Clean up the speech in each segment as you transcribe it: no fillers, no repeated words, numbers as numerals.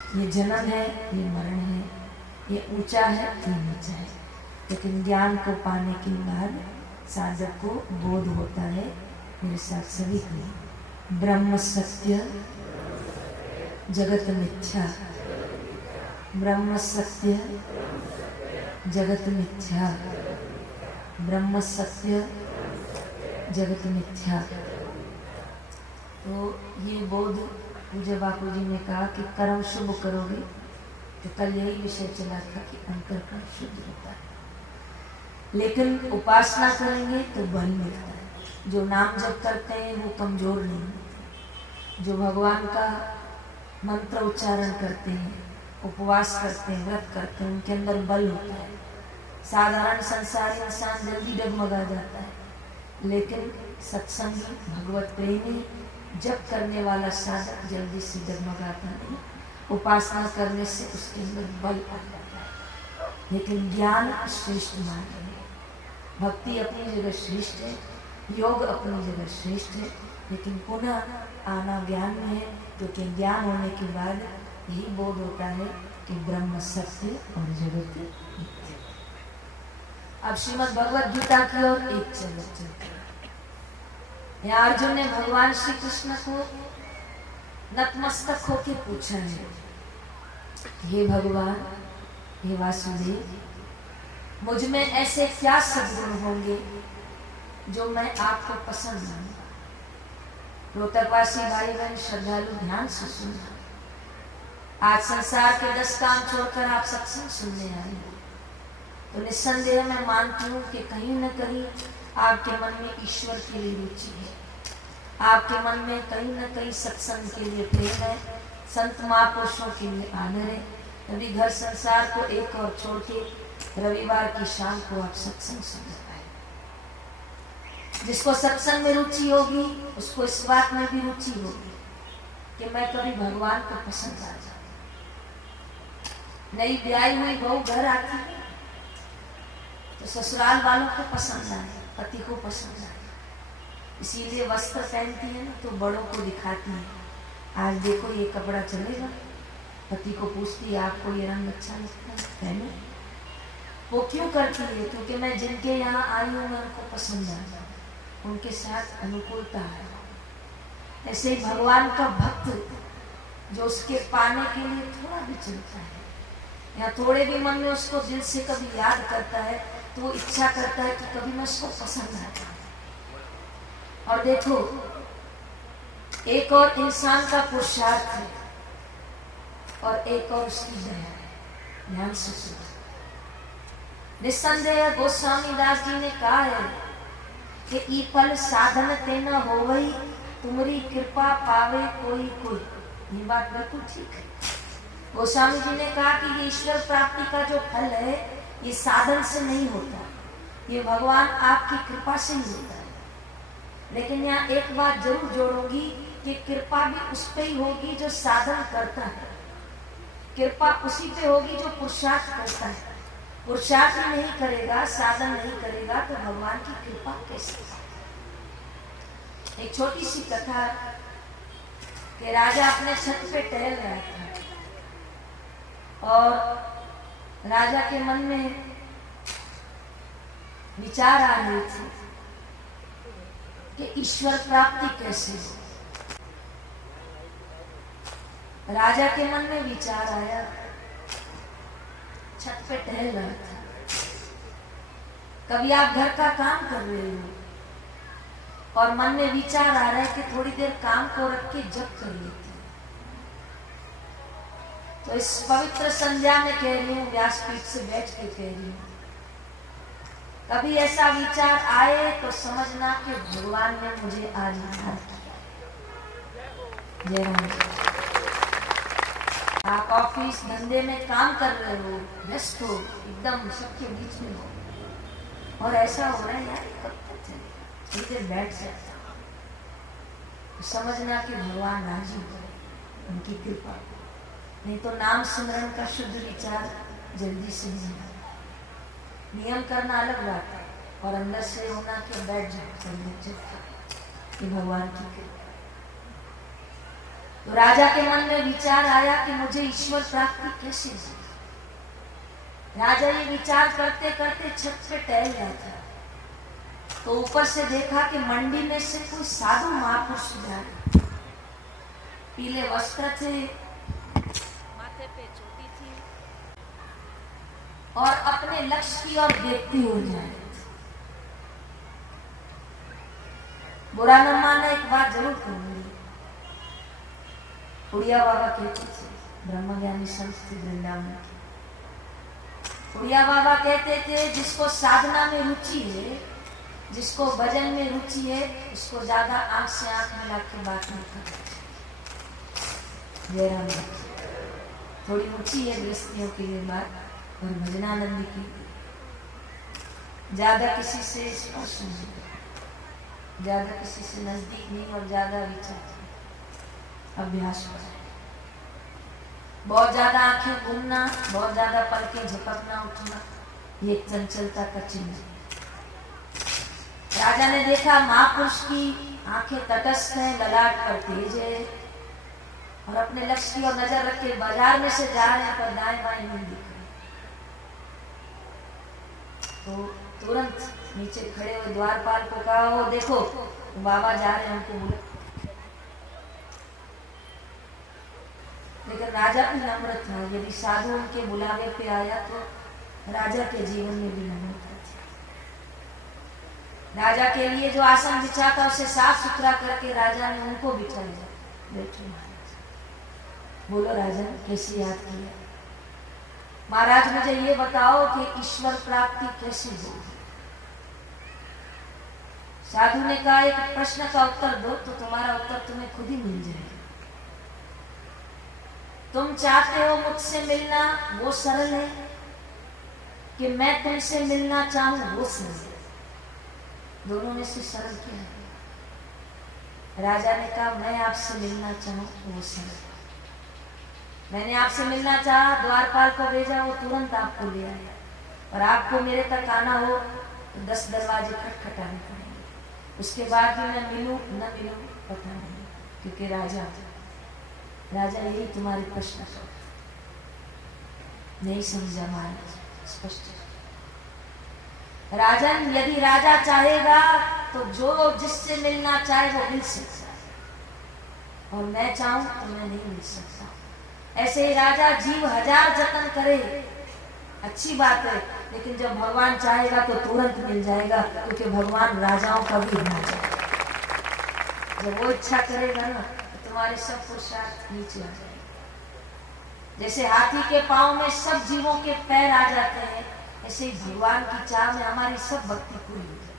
ये जन्म है, ये मरण है, ये ऊंचा है, ये नीचा है। लेकिन ज्ञान को पाने के बाद साधक को बोध होता है। मेरे साथ सभी को, ब्रह्म सत्य जगत मिथ्या, ब्रह्म सत्य जगत मिथ्या, ब्रह्म सत्य जगत मिथ्या। तो ये बोध पूज्य बापू जी ने कहा कि कर्म शुभ करोगे, तो कल यही विषय चला था कि अंतर्करण शुद्ध होता है, लेकिन उपासना करेंगे तो बल मिलता है। जो नाम जप करते हैं वो कमजोर नहीं होते, जो भगवान का मंत्र उच्चारण करते हैं, उपवास करते हैं, व्रत करते हैं, उनके अंदर बल होता है। साधारण संसारी इंसान जल्दी डगमगा जाता है, लेकिन सत्संगी भगवत प्रेमी जप करने वाला साधक जल्दी से डगमगाता नहीं। उपासना करने से उसके अंदर बल आ जाता है। लेकिन ज्ञान श्रेष्ठ मार्ग है, भक्ति अपनी जगह श्रेष्ठ है, योग अपनी जगह श्रेष्ठ है, लेकिन पुनः आना ज्ञान में है, क्योंकि ज्ञान होने के बाद यही बोध होता है कि ब्रह्म सत्य और जगत मिथ्या। अब श्रीमद् भगवद गीता की ओर एक चलते हैं। यहाँ अर्जुन ने भगवान श्री कृष्ण को नतमस्तक होकर पूछा है, हे भगवान, हे वासुदेव, मुझ में ऐसे क्या सद्गुण होंगे जो मैं आपको पसंद आऊं? रोहतकवासी भाई बहन श्रद्धालु ध्यान से सुनना। आज संसार के 10 काम छोड़कर आप सत्संग सुनने आए हैं, तो निस्संदेह मैं मानती हूँ कि कहीं न कहीं आपके मन में ईश्वर के लिए रुचि है, आपके मन में कहीं न कहीं सत्संग के लिए प्रेम है, संत महापुरुषों के लिए आदर है। तभी घर संसार को एक और छोड़ के रविवार की शाम को आप सत्संग सुन पाए। जिसको सत्संग में रुचि होगी उसको इस बात में भी रुचि होगी कि मैं कभी भगवान को पसंद आ जाऊं। नई ब्याही हुई बहू घर आती है तो ससुराल वालों को पसंद आए, पति को पसंद आए, इसीलिए वस्त्र पहनती है ना तो बड़ों को दिखाती है, आज देखो ये कपड़ा चलेगा। पति को पूछती है आपको ये रंग अच्छा लगता है, पहनो। वो क्यों करती है? क्योंकि मैं जिनके यहाँ आई हूँ मैं उनको पसंद आ जाऊँ, उनके साथ अनुकूलता है। ऐसे ही भगवान का भक्त जो उसके पाने के लिए थोड़ा भी चलता है या थोड़े भी मन में उसको दिल से कभी याद करता है, तो वो इच्छा करता है कि कभी मैं उसको पसंद आ जाऊं। और देखो, एक और इंसान का पुरुषार्थ है और एक और उसकी दया है। ध्यान से सुनो। निस्संदेह गोस्वामी दास जी ने कहा है कि ई फल साधन तेना हो गई, तुम्हारी कृपा पावे कोई कोई। ये बात बिल्कुल ठीक है। गोस्वामी जी ने कहा कि ये ईश्वर प्राप्ति का जो फल है ये साधन से नहीं होता, ये भगवान आपकी कृपा से ही होता है। लेकिन यहाँ एक बात जरूर जोड़ूंगी कि कृपा भी उस पे ही होगी जो साधन करता है, कृपा उसी पे होगी जो पुरुषार्थ करता है। पुरुषार्थ ही नहीं करेगा, साधन नहीं करेगा तो भगवान की कृपा कैसे? एक छोटी सी कथा कि राजा अपने छत पे टहल रहा था और राजा के मन में विचार आ रहे थे कि ईश्वर प्राप्ति कैसे हो। राजा के मन में विचार आया, छत पे टहल रहा था। कभी आप घर का काम कर रहे हो और मन में विचार आ रहा है कि थोड़ी देर काम को रख के जप कर लेते हैं, तो इस पवित्र संध्या में कह रही हूँ, व्यासपीठ से बैठ के कह रही हूँ, कभी ऐसा विचार आए तो समझना कि भगवान ने मुझे आज उद्धार किया। जय राम। आप ऑफिस धंधे में काम कर रहे हो, व्यस्त हो, एकदम सबके बीच में हो और ऐसा हो रहा है यार कब तक चलेगा, थोड़ी देर बैठ जाता हूं, तो समझना कि भगवान राजी हो, उनकी कृपा। नहीं तो नाम सिमरन का शुद्ध विचार जल्दी से नहीं आता। नियम करना अलग बात है और अंदर से होना कि बैठ जाओ, ये भगवान की कृपा। तो राजा के मन में विचार आया कि मुझे ईश्वर प्राप्ति कैसे हो। राजा ये विचार करते करते छत पे टहल रहा था, तो ऊपर से देखा कि मंडी में से कोई साधु महापुरुष जा रहे, पीले वस्त्र थे, माथे पे चोटी थी और अपने लक्ष्य की ओर देखते हुए जा रहे थे। बुरा न माना, एक बात जरूर करूंगी। उड़िया बाबा कहते थे, ब्रह्मज्ञानी संत थे वृंदावन के। उड़िया बाबा कहते थे जिसको साधना में रुचि है, जिसको भजन में रुचि है, उसको ज्यादा आंख से आंख मिला के बात नहीं करनी। जयराम थोड़ी रुचि है गृहस्थियों के लिए बात, और भजनानंदी की ज्यादा किसी से स्पर्श नहीं, ज्यादा किसी से नजदीक नहीं और ज्यादा विचार अभ्यास हो जाए। बहुत ज्यादा आंखें घूमना, बहुत ज्यादा पलकें झपकना उठना, ये चंचलता का चिन्ह है। राजा ने देखा महापुरुष की आंखें तटस्थ हैं, ललाट पर तेज है और अपने लक्ष्य की ओर नजर रख के बाजार में से जा रहे हैं, पर दाएं बाएं नहीं दिख रहे। तो तुरंत नीचे खड़े हुए द्वारपाल को कहा, वो देखो बाबा जा रहे हैं, उनको बोले। लेकिन राजा भी नम्र था, यदि साधु उनके बुलावे पे आया तो राजा के जीवन में भी नम्रता थी। राजा के लिए जो आसन बिछा था उसे साफ सुथरा करके राजा ने उनको बिठाया। बैठो महाराज। बोलो राजा, कैसे याद किया? महाराज मुझे ये बताओ कि ईश्वर प्राप्ति कैसे होगी? साधु ने कहा, एक प्रश्न का उत्तर दो तो तुम्हारा उत्तर तुम्हें खुद ही मिल जाएगा। तुम चाहते हो मुझसे मिलना, वो सरल है, कि मैं तुमसे मिलना चाहूं वो सरल है? दोनों में से सरल क्या है? राजा ने कहा, मैं आपसे मिलना चाहूं वो सरल है। मैंने आपसे मिलना चाहा, द्वारपाल को भेजा, वो तुरंत आपको ले आया। और आपको मेरे तक आना हो तो 10 दरवाजे खटखटाने पड़ेंगे। उसके बाद भी मैं मिलूं न मिलूं पता नहीं, क्योंकि राजा यही तुम्हारे प्रश्न का नहीं समझा महाराज, स्पष्ट। राजन, यदि राजा चाहेगा तो जो जिससे मिलना चाहे वो मिल सकता है, और मैं चाहूं तो मैं नहीं मिल सकता। ऐसे ही राजा जीव 1000 जतन करे, अच्छी बात है, लेकिन जब भगवान चाहेगा तो तुरंत मिल जाएगा, क्योंकि भगवान राजाओं का भी राजा है। जब वो इच्छा करेगा ना, तुम्हारे सब पुरुषार्थ नीचे आ जाएंगे। जैसे हाथी के पांव में सब जीवों के पैर आ जाते हैं, ऐसे ही भगवान की चाह में हमारी सब भक्ति पूरी हो जाती है।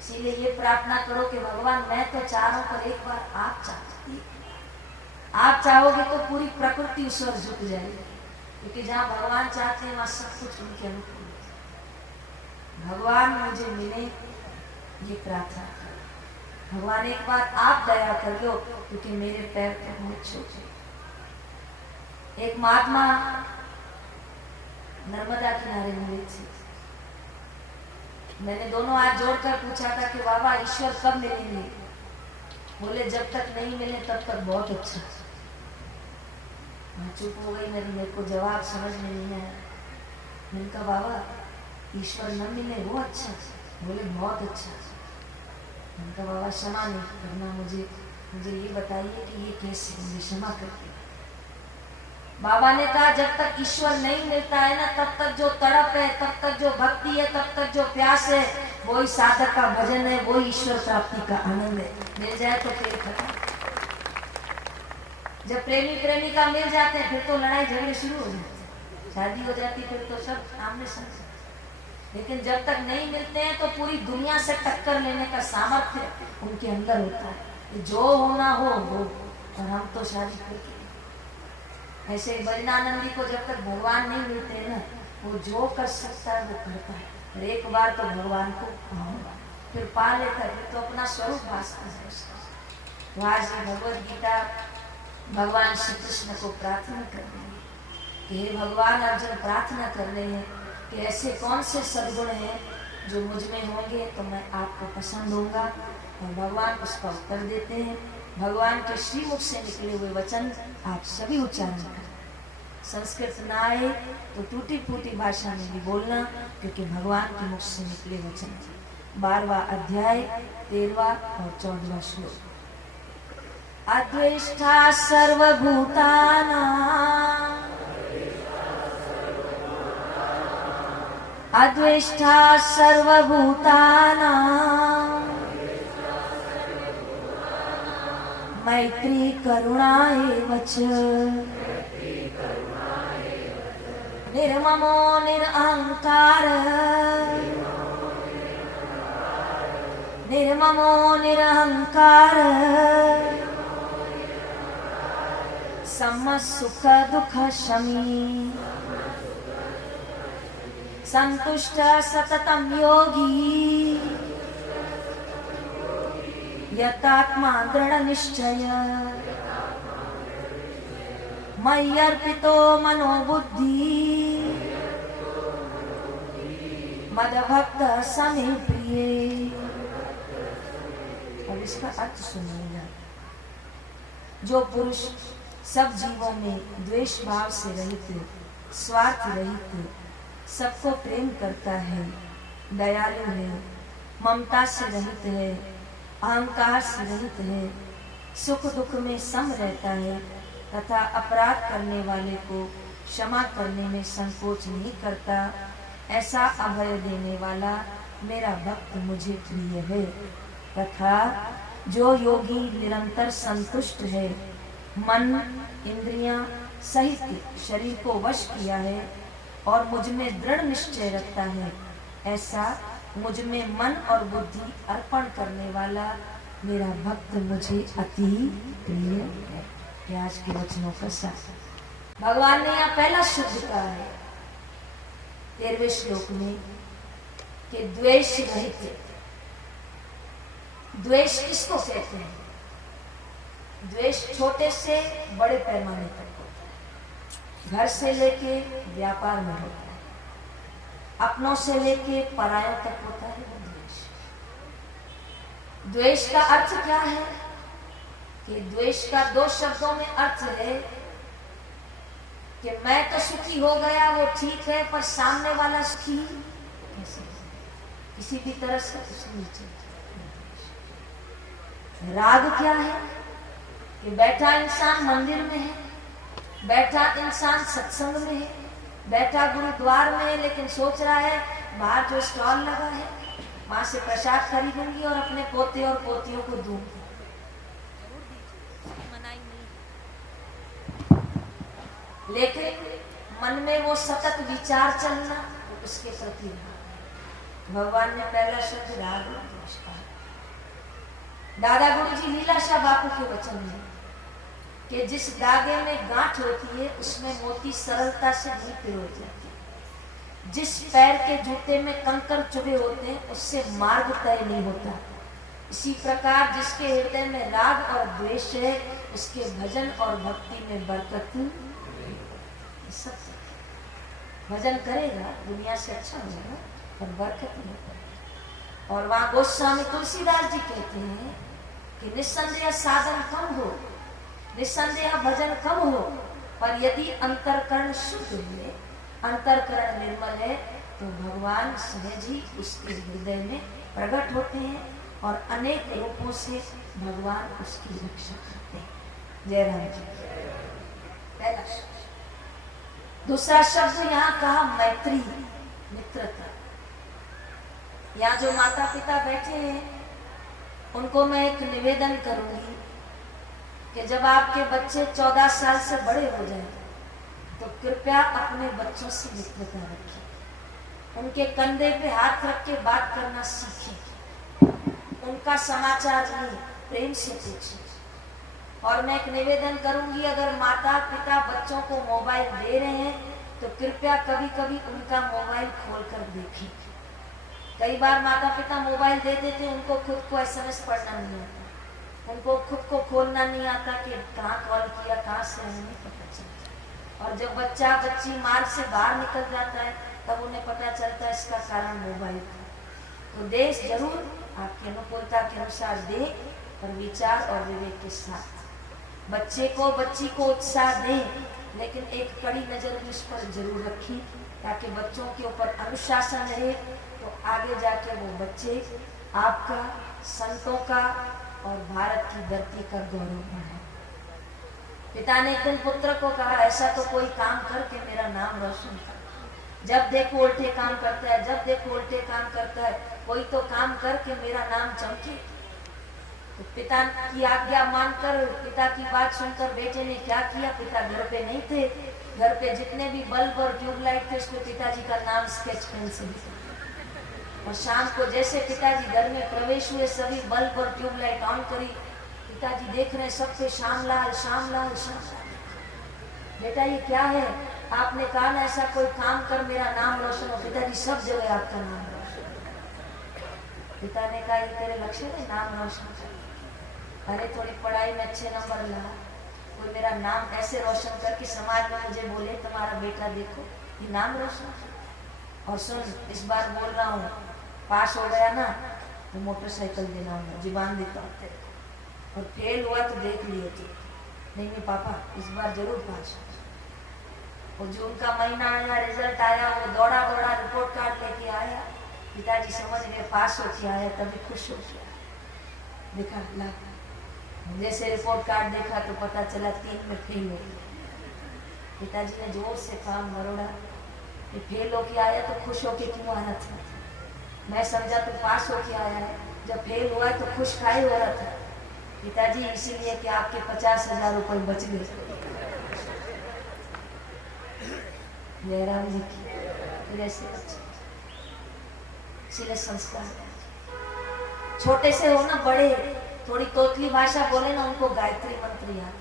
इसीलिए ये प्रार्थना करो कि भगवान, मैं तो चाह रहा हूं, पर एक बार आप चाहते, आप चाहोगे तो पूरी प्रकृति उस ओर झुक जाएगी, क्योंकि जहां भगवान चाहते हैं वहां सब कुछ उनके अनुकूल है। भगवान मुझे मिले, ये प्रार्थना। भगवान एक बार आप दया कर लो, क्योंकि मेरे पैर तो बहुत छोटे। एक महात्मा नर्मदा किनारे मिले थे। मैंने दोनों हाथ जोड़कर पूछा था कि बाबा ईश्वर कब मिलेंगे? बोले जब तक नहीं मिले तब तक बहुत अच्छा। मैं चुप हो गई, मेरे को जवाब समझ में नहीं आया। मैंने कहा बाबा ईश्वर न मिले वो अच्छा? बोले बहुत अच्छा। मैंने कहा बाबा क्षमा नहीं करना, मुझे ये बताइए कि ये कैसे, मुझे क्षमा करके। बाबा ने कहा जब तक ईश्वर नहीं मिलता है ना, तब तक जो तड़प है, तब तक जो भक्ति है, तब तक जो प्यास है, वही साधक का भजन है, वही ईश्वर प्राप्ति का आनंद है। मिल जाए तो फिर खत्म। जब प्रेमी प्रेमिका मिल जाते हैं फिर तो लड़ाई झगड़े शुरू हो जाते हैं, शादी हो जाती, फिर तो सब सामने समझ। लेकिन जब तक नहीं मिलते हैं तो पूरी दुनिया से टक्कर लेने का सामर्थ्य उनके अंदर होता है। जो होना हो वो, और हम तो शादी करके। ऐसे भजनानंदी को जब तक भगवान नहीं मिलते हैं ना, वो जो कर सकता है वो करता है। और एक बार तो भगवान को पाऊंगा, फिर पा लेता है, फिर तो अपना स्वरूप भासता है उसका। तो आज ये भगवद गीता भगवान श्री कृष्ण को प्रार्थना कर रही है कि हे भगवान, अर्जुन प्रार्थना कर रहे हैं कि ऐसे कौन से सद्गुण हैं जो मुझ में होंगे तो मैं आपको पसंद होऊंगा। और भगवान उसका उत्तर देते हैं भगवान के श्रीमुख से निकले हुए वचन आप सभी उच्चारण करें। संस्कृत ना आए तो टूटी फूटी भाषा में भी बोलना, क्योंकि भगवान के मुख से निकले वचन। 12वां अध्याय 13वां और 14वां श्लोक। अद्वेष्टा सर्वभूतानां, अद्वेष्टा सर्वभूतानां, मैत्री करुणा एव च, निर्ममो निरहंकार, निर्ममो निरहंकार, समसुख दुख शमी, संतुष्ट सततम योगी, यतात्मा दृढ़ निश्चय, मयि अर्पितो मनो बुद्धि, मदभक्त समे प्रिय। अब इसका अर्थ सुनिएगा। जो पुरुष सब जीवों में द्वेष भाव से रहित, स्वार्थ रहित, सबको प्रेम करता है, दयालु है, ममता से रहित है, अहंकार से रहित है, सुख दुख में सम रहता है तथा अपराध करने वाले को क्षमा करने में संकोच नहीं करता, ऐसा अभय देने वाला मेरा भक्त मुझे प्रिय है। तथा जो योगी निरंतर संतुष्ट है, मन इंद्रियां सहित शरीर को वश किया है और मुझ में दृढ़ निश्चय रखता है, ऐसा मुझ में मन और बुद्धि अर्पण करने वाला मेरा भक्त मुझे अति प्रिय है। ये आज के वचनों का सार। भगवान ने यहाँ पहला शब्द कहा है 13वें श्लोक में कि द्वेष रहित। द्वेष किसको कहते हैं? द्वेष छोटे से बड़े पैमाने तक होता है, घर से लेके व्यापार में होता है, अपनों से लेके परायों तक होता है वो द्वेष। द्वेष का अर्थ क्या है? कि द्वेष का 2 शब्दों में अर्थ है कि मैं तो सुखी हो गया वो ठीक है, पर सामने वाला सुखी कैसे? किसी भी तरह से उसे नीचे। राग क्या है? कि बैठा इंसान मंदिर में है, बैठा इंसान सत्संग में है, बैठा गुरुद्वार में है, लेकिन सोच रहा है बाहर जो स्टॉल लगा है वहां से प्रसाद खरीदूंगी और अपने पोते और पोतियों को दूंगी। लेकिन मन में वो सतत विचार चलना, तो उसके प्रति भगवान ने पहला शब्द राग द्वेष कहा। दादा गुरु जी लीलाशाह बापू के वचन में कि जिस धागे में गांठ होती है उसमें मोती सरलता से नहीं पिरो जाती, जिस पैर के जूते में कंकर चुभे होते हैं उससे मार्ग तय नहीं होता, इसी प्रकार जिसके हृदय में राग और द्वेष है उसके भजन और भक्ति में बरकत सब। भजन करेगा दुनिया से अच्छा होगा पर बरकत नहीं होगा। और वहां गोस्वामी तुलसीदास जी कहते हैं कि निस्संदेह साधन कम हो, निस्संदेह भजन कम हो, पर यदि अंतरकरण शुद्ध है, अंतरकरण निर्मल है, तो भगवान सहज ही उसके हृदय में प्रकट होते हैं और अनेक रूपों से भगवान उसकी रक्षा करते हैं। जय राम जी। पहला शब्द। दूसरा शब्द यहाँ कहा मैत्री, मित्रता। यहाँ जो माता पिता बैठे हैं उनको मैं एक निवेदन करूंगी कि जब आपके बच्चे 14 साल से बड़े हो जाएं तो कृपया अपने बच्चों से मित्रता रखें, उनके कंधे पे हाथ रख के बात करना सीखें, उनका समाचार नहीं प्रेम से पूछें। और मैं एक निवेदन करूंगी, अगर माता पिता बच्चों को मोबाइल दे रहे हैं तो कृपया कभी कभी उनका मोबाइल खोलकर देखें। कई बार माता पिता मोबाइल दे देते, उनको खुद को SMS पढ़ना नहीं आता, उनको खुद को खोलना नहीं आता कि कहाँ कॉल किया, कहाँ से नहीं पता चलता। और जब बच्चा बच्ची मार्ग से बाहर निकल जाता है तब उन्हें पता चलता है इसका कारण मोबाइल था। तो देश जरूर आपकी अनुकूलता के अनुसार दे, पर विचार और विवेक के साथ। बच्चे को बच्ची को उत्साह दें, लेकिन एक कड़ी नजर भी उस पर जरूर रखी, ताकि बच्चों के ऊपर अनुशासन रहे, तो आगे जाके वो बच्चे आपका, संतों का और भारत की धरती का गौरव बढ़ाए। पिता ने एक दिन पुत्र को कहा, ऐसा तो कोई काम करके मेरा नाम रोशन कर। जब देखो उल्टे काम करता है, जब देखो उल्टे काम करता है, कोई तो काम करके मेरा नाम चमके। तो पिता की आज्ञा मानकर, पिता की बात सुनकर बेटे ने क्या किया, पिता घर पे नहीं थे, घर पे जितने भी बल्ब और ट्यूबलाइट थे उसमें पिताजी का नाम स्केच पेन से लिखा। और शाम को जैसे पिताजी घर में प्रवेश हुए, सभी बल्ब और ट्यूबलाइट ऑन करी, पिताजी देख रहे हैं सब पे श्यामलाल श्यामलाल श्यामलाल। बेटा ये क्या है? आपने कहा ना ऐसा कोई काम कर मेरा नाम रोशन हो। पिताजी सब जगह आपका नाम रोशन। पिता ने कहा ये तेरे लक्ष्य है नाम रोशन कर। अरे थोड़ी पढ़ाई में अच्छे नंबर ला, कोई मेरा नाम ऐसे रोशन कर कि समाज में मुझे बोले तुम्हारा बेटा देखो ये नाम रोशन कर। और सुन, इस बार बोल रहा हूँ, पास हो गया ना तो मोटरसाइकिल देना होगा, जीवान देता हूँ तेरे को। और फेल हुआ तो देख लिए थे। नहीं नहीं पापा इस बार जरूर पास हो। और जून का महीना आया, रिजल्ट आया, वो दौड़ा दौड़ा रिपोर्ट कार्ड लेके आया। पिताजी समझ गए पास होके आया, तभी खुश हो गया। देखा ला, जैसे रिपोर्ट कार्ड देखा तो पता चला 3 में फेल हो गया। पिताजी ने जोर से काम मरोड़ा, ये फेल होके आया तो खुश होके क्यों आना था? मैं समझा तो पास होके आया है, जब फेल हुआ तो खुश खाए हो रहा था। पिताजी इसीलिए कि आपके 50,000 रुपए बच गए। जयराम जी की फिर ऐसे इसलिए संस्कार, छोटे से हो ना बड़े, थोड़ी तोतली भाषा बोले ना उनको गायत्री मंत्र याद।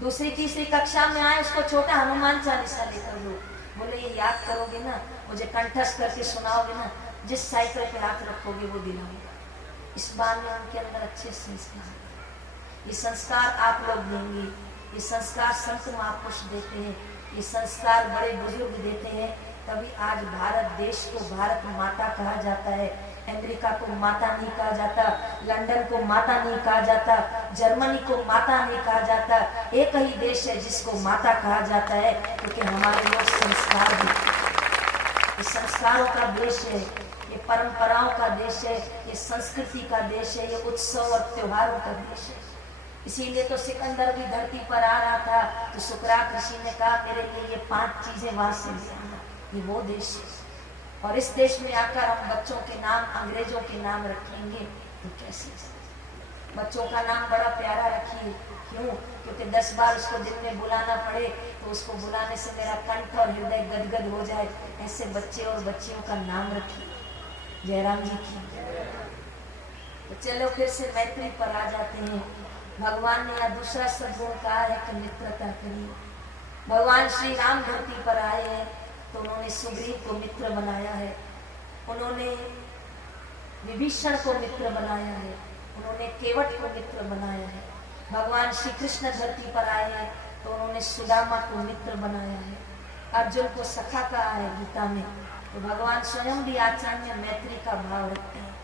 दूसरी तीसरी कक्षा में आए उसको छोटा हनुमान चालीसा लेकर दो, बोले ये याद करोगे ना, मुझे कंठस्थ करके सुनाओगे ना, जिस साइकिल पे हाथ रखोगे वो दिलाऊंगा। इस बार में उनके अंदर अच्छे संस्कार, ये संस्कार आप लोग देंगे, ये संस्कार संत महापुरुष देते हैं, ये संस्कार बड़े बुजुर्ग देते हैं, तभी आज भारत देश को भारत माता कहा जाता है। अमेरिका को माता नहीं कहा जाता, लंदन को माता नहीं कहा जाता, जर्मनी को माता नहीं कहा जाता। एक ही देश है जिसको माता कहा जाता है, क्योंकि हमारे लोग संस्कार देते हैं। ये संस्कारों का देश है, ये परंपराओं का देश है, ये संस्कृति का देश है, ये उत्सव और त्योहारों का देश है। इसीलिए तो सिकंदर भी धरती पर आ रहा था तो सुकरात ऋषि ने कहा मेरे लिए ये 5 चीजें वहां से ले आना। ये वो देश है, और इस देश में आकर हम बच्चों के नाम अंग्रेजों के नाम रखेंगे तो कैसे? बच्चों का नाम बड़ा प्यारा रखिए, क्यों? क्योंकि 10 बार उसको दिन में बुलाना पड़े तो उसको बुलाने से मेरा कंठ और हृदय गदगद हो जाए। ऐसे बच्चे और बच्चियों का नाम रखिए। जयराम जी की। तो चलो फिर से मैत्री पर आ जाते हैं। भगवान ने यहाँ दूसरा सद्गुण कहा है कि मित्रता करिए। भगवान श्री राम धरती पर आए हैं तो उन्होंने सुग्रीव को मित्र बनाया है, उन्होंने विभीषण को मित्र बनाया है, उन्होंने केवट को मित्र बनाया है। भगवान श्री कृष्ण धरती पर आए हैं तो उन्होंने सुदामा को मित्र बनाया है, अर्जुन को सखा कहा है गीता में। तो भगवान स्वयं भी आचरण में मैत्री का भाव रखते हैं।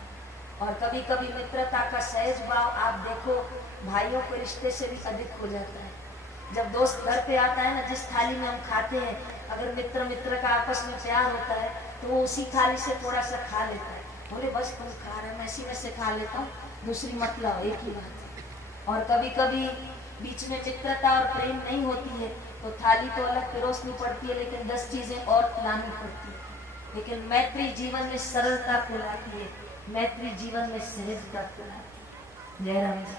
और कभी कभी मित्रता का सहज भाव आप देखो भाइयों के रिश्ते से भी अधिक हो जाता है। जब दोस्त घर पे आता है ना, जिस थाली में हम खाते हैं, अगर मित्र मित्र का आपस में प्यार होता है तो वो उसी थाली से थोड़ा सा खा लेता है। बोले बस तुम खा रहे, मैं इसी में से खा लेता हूँ, दूसरी मत लाओ, एक ही बात है। और कभी कभी बीच में मित्रता और प्रेम नहीं होती है तो थाली तो अलग पिरोसनी पड़ती है, लेकिन 10 चीजें और लानी पड़ती है। लेकिन मैत्री जीवन में सरलता को लाती है, मैत्री जीवन में सहजता को लाती है। जयराम जी।